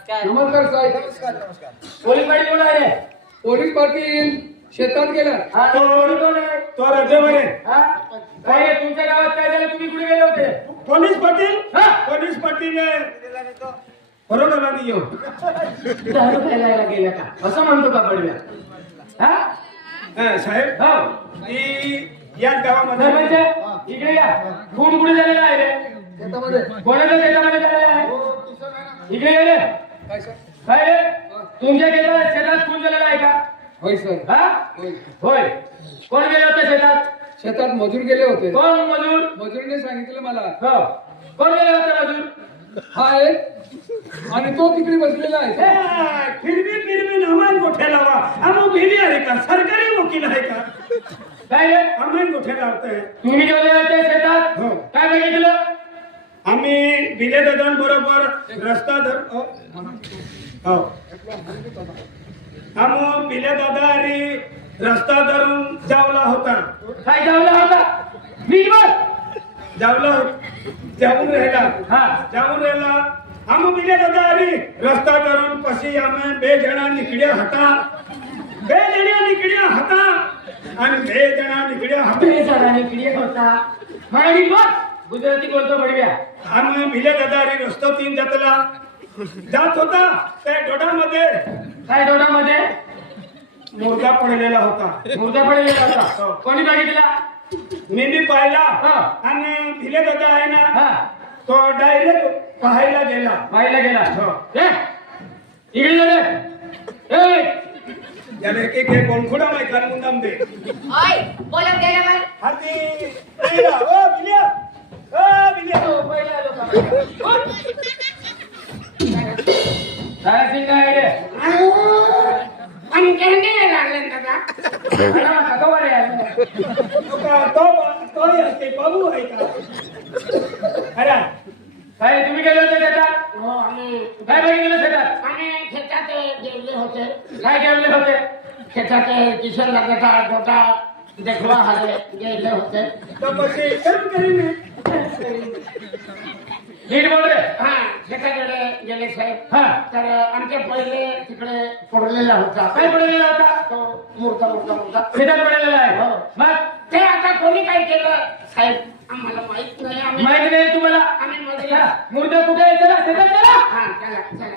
नमस्कार साहेब. पोलीस पाटील कोण आहे? पोलीस पाटील शेतात गेला. हा, पोलीस कोण आहे? तो रजेवर आहे. हा? काय आहे, तुमच्या गावात काय झालं? तुम्ही कुठे गेले होते? पोलीस पाटील हा? पोलीस पाटील बरोबर नाही येऊ दारू प्यायला गेला का असं म्हणतो का पडव्या? हा? साहेब हो. मी याच गावामध्ये सरपंच, इकडे या. खून कुठे झालेला आहे रे? शेतामध्ये. कोणाच्या शेतामध्ये झालेला आहे? हो, दिसत आहे ना. इकडे ये रे. काय सर? काय रे? तुमच्या शेतात खून झालेला आहे का? होय सर. हा? होय. होय. कोण गेले होते शेतात? शेतात मजूर गेले होते. कोण मजूर? मजुरीने सांगितलं मला. हो. कोण गेले होते मजूर? हा आहे आणि तो तिकडे बसलेला आहे. फिरवी अमान गोठे लावा आम्ही भिली आहे का सरकारी वकील आहे का काय रे? अमान गोठे लावतोय तुम्ही गेले होते शेतात? हो. काय बघितलं? आम्ही भिले दादांबरोबर रस्ता धर हो आम्ही भिले दादा आणि रस्ता धरून जावला होता काय जावला होता? मीठ बर. जाऊन राहिला हा. जाऊन राहिला आम्ही भिले दादा आणि रस्ता धरून પછી અમે બે જણા નીકળ્યા હતા आणि બે જણા નીકળ્યા હતા बेचाराने किडे होता. मराठी बोल. गुजराती बोलतो बडव्या. आम्ही भिले दादा आणि रस्तो तीन जात होता त्या डोडामध्ये काय दोडामध्ये मुर्गा पडलेला होता मुर्दा पडलेला होता. कोणी बघितला? मी बी पाहिला हा. आणि भिले दादा आहे ना हा. तो डायरेक्ट पाहायला गेला बाईला गेला. हो. ए, इकडे गेले. ए, याला एक गोलखुडा माहिती आहे मुंदाम दे ओय बोलत गेल्यावर हाती आईला, ओ भिल्या तो पहिला आलो का? काय सिंग आहे रे? आणि केंद्रीय लागले दादा मॅडम, का बरे आहे? तो असते बाबू आहे का अरे काय तुम्ही गेले होते शेतात? हो आम्ही काय बघितलं शेतात? आम्ही शेतात गेले होते काय केले होते? शेतात किशोर लागता डोटा देखवा हाले गेले होते तो कसे काम करीन नीट बोल रे. हा शेताकडे गेले साहेब हा. तर आमच्या पहिले तिकडे पडलेला होता काय पडलेला होता? तो मुर्दा शेतात पडलेला आहे. हो. मग ते आता कोणी काय केलं साहेब आम्हाला माहित नाही आम्ही माहिती नाही तुम्हाला? आम्ही मध्ये हा, मुर्दा कुठे आहे? चला शेतात चला. हा चला चला.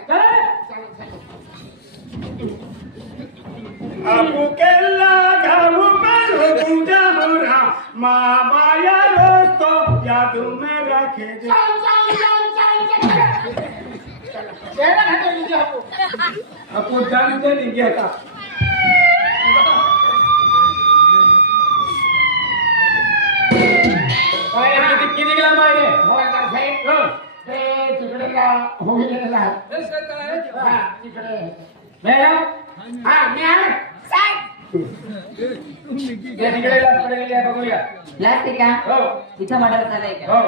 आपू केला घालू पेलो तुझ्या होरा माया रोस्तो याद में रखे जे आपू जानते नहीं गया था काय आहे? किती ग्राम आहे? हो. ते तिकडे होईल हे शेत आहे. तिकडे मॅडम, हा मी आलो साहेब या तिकडे लाच पडलेली आहे, बघूया. लागते का हो. इथं मर्डर झालंय का हो.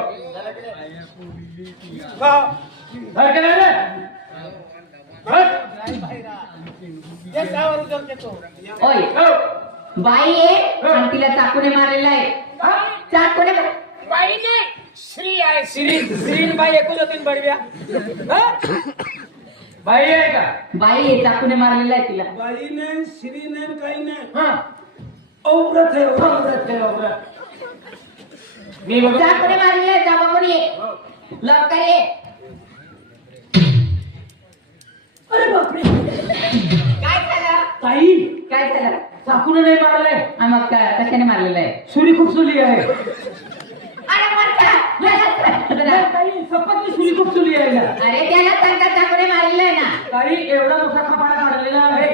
बाहेर गेला रे? बस. ओय हो. बाई आहे आणि तिला चाकूने मारलेला आहे हा? चाकूने बाईने श्री आहे श्री बाई एकूच होती ना बडव्या. हा? बाई आहे का? बाई आहे चाकूने मारलेला आहे तिला बाई ने श्री ने काही नाही हा. औरत है औरत आहे, औरत. मी बघू. चाकूने मारलेला आहे जाबा कोणी ये लवकर ये अरे बापरे. काय झालं ताई, काय झालं चाकूने नाही मारलंय. हा, मग कशाने मारलेला आहे सुरी खूप सुली आहे. अरे मरता ताई, सपक सुरी खूप सुली आहे ना. अरे त्याला सांगता चाकूने मारलेला आहे ना ताई, एवढा मोठा खपाडा काढलेला आहे.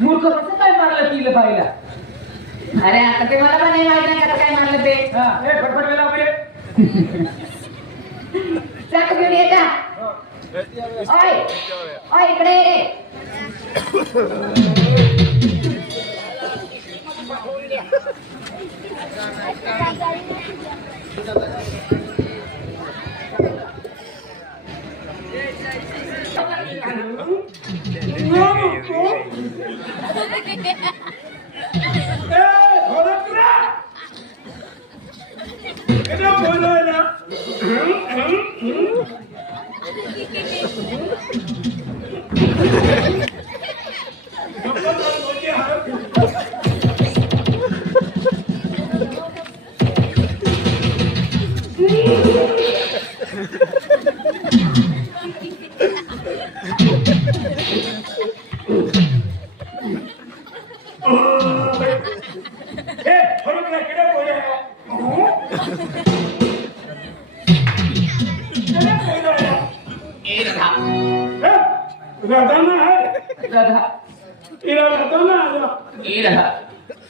मूर्ख कसं काय मारलं तिला बाईला? अरे आता ते मला पण नाही माहित नाही कसं काय मारलं ते हा, ए, फटफट वेळा वगैरे. चाकू घेऊन येता ओय ओय इकडे ये रे बोलो ना राधाना है राधा इरा राधाना आजा ये रहा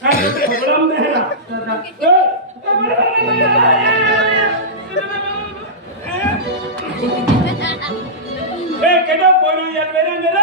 प्रॉब्लम नहीं है राधा ए केडा पोरा यार मेरा मेरा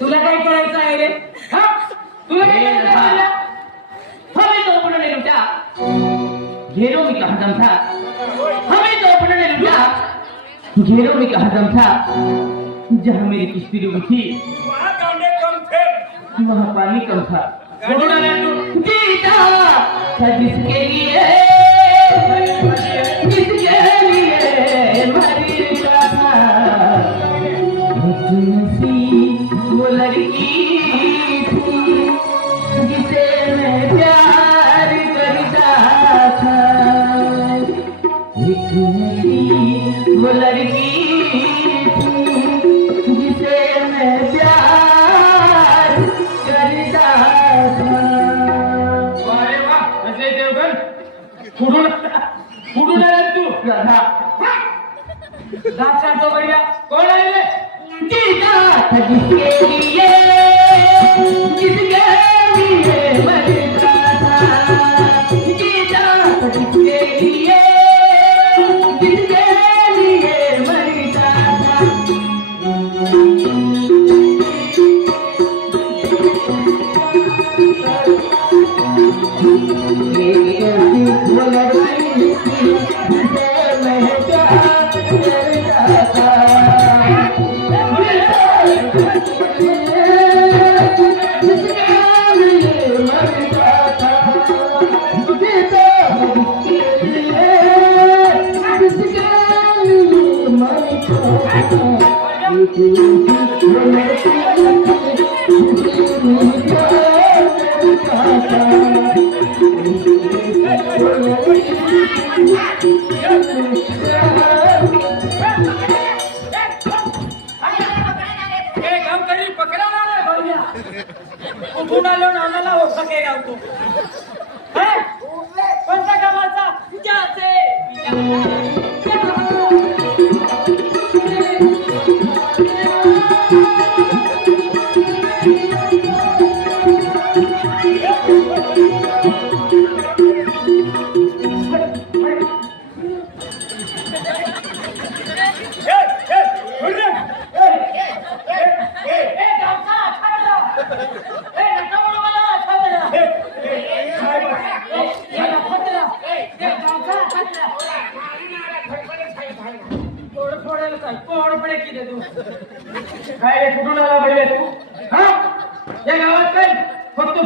तुला काय करायचं आहे रे हा तुला काय करायचं आहे हमें तो अपना नहीं लूटा घेरों में कहा दम था हमें तो अपना नहीं लूटा घेरों में कहा दम था जहाँ मेरी किश्ती डूबी थी वहां कांडे कम थे वहाँ पानी कम था जीता था जिसके लिए मरता था वो लड़की थी जिसे मैं प्यार करता था एक वो लड़की थी जिसे मैं प्यार करता था अरे वाह अजय देवगन कुठून आला तू राधा रात तो बढ़िया कौन आहे रे जीता था जिसके लिए मरता था जीता था जिसके लिए मरता था वो लड़की जिसे मैं प्यार करता था कुठून आलो नानाला ओळखे गावतो कोणत्या गावाचा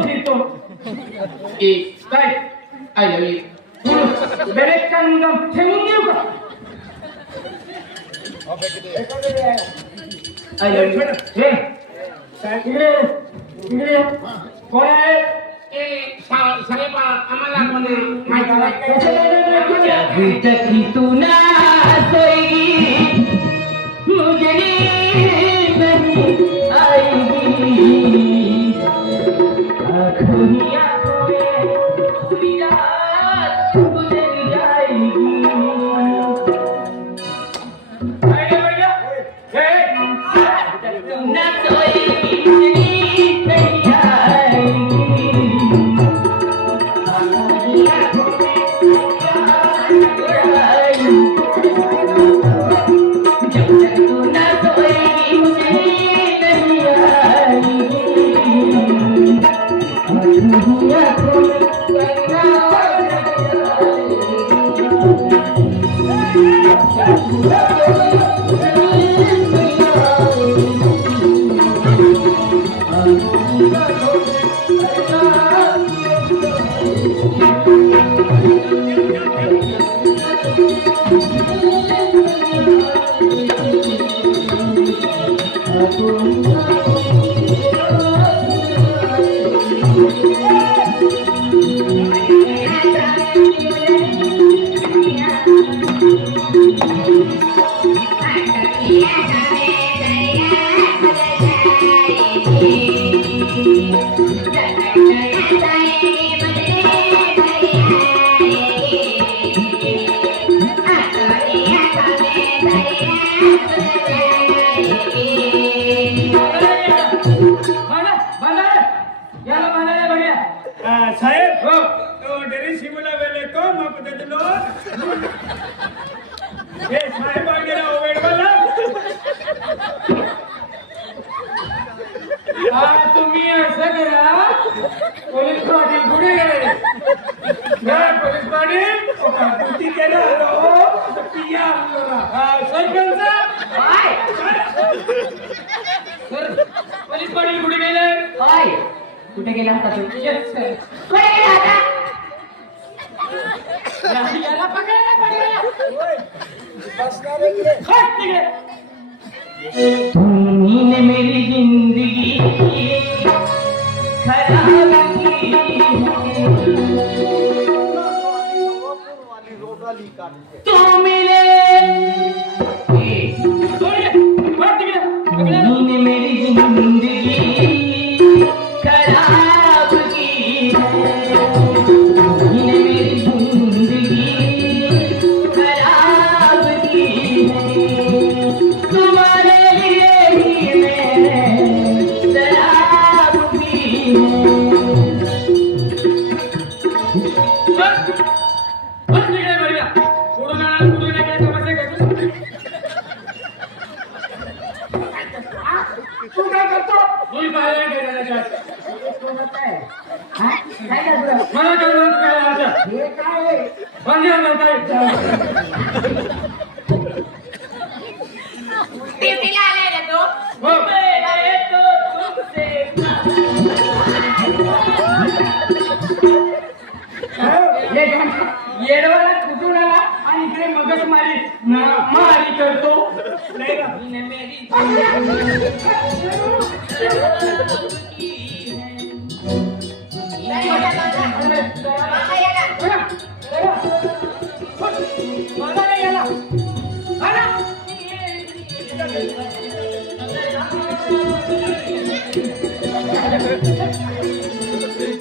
फिरतो ए काय आय लव्ह यू डायरेक्ट का मुद्दाम ठेवून देऊ का आय लव्ह यू हे इकडे इकडे कोण आहे साहेब आम्हाला माहिती नाही अभी तक ही तू ना सोएगी मुझे नींद नहीं आएगी आँखों ही आँखों में पूरी रात गुजर जाएगी आएगा भैया तू ना सोएगी मुझे नींद नहीं आएगी साहेब तो डेरी शिवला वेले को मग बदलो हे साहेब वगैरे वेडवाला तुम्ही असं करा पोलीस पाटील कुठे गेले पोलीस पाटील कुठे गेला हो पिया सरपंच पोलीस पाटील कुठे गेले ओय कुठे गेला होता तू कुठे गेला होता याला पकडायला पडला तुम्ही ने मेरी जिंदगी खराब की तू मिले तुम्ही ने मेरी जिंदगी खराब की तुम्ही ने मेरी जिंदगी खराब की तुम्हारे लिए ही मैंने शराब पी बस निघाले बढिया कुठून गेले समस्या कसं तू काय करतो तुम्ही पाहिजे गेलेला हा काय करतो मला काय म्हणत काय आता हे काय आहे? बंद काय ड्युटीला आलाय रे तो हो येडवाला कुठून आला आणि इकडे मगच मारी करतो नाही का मला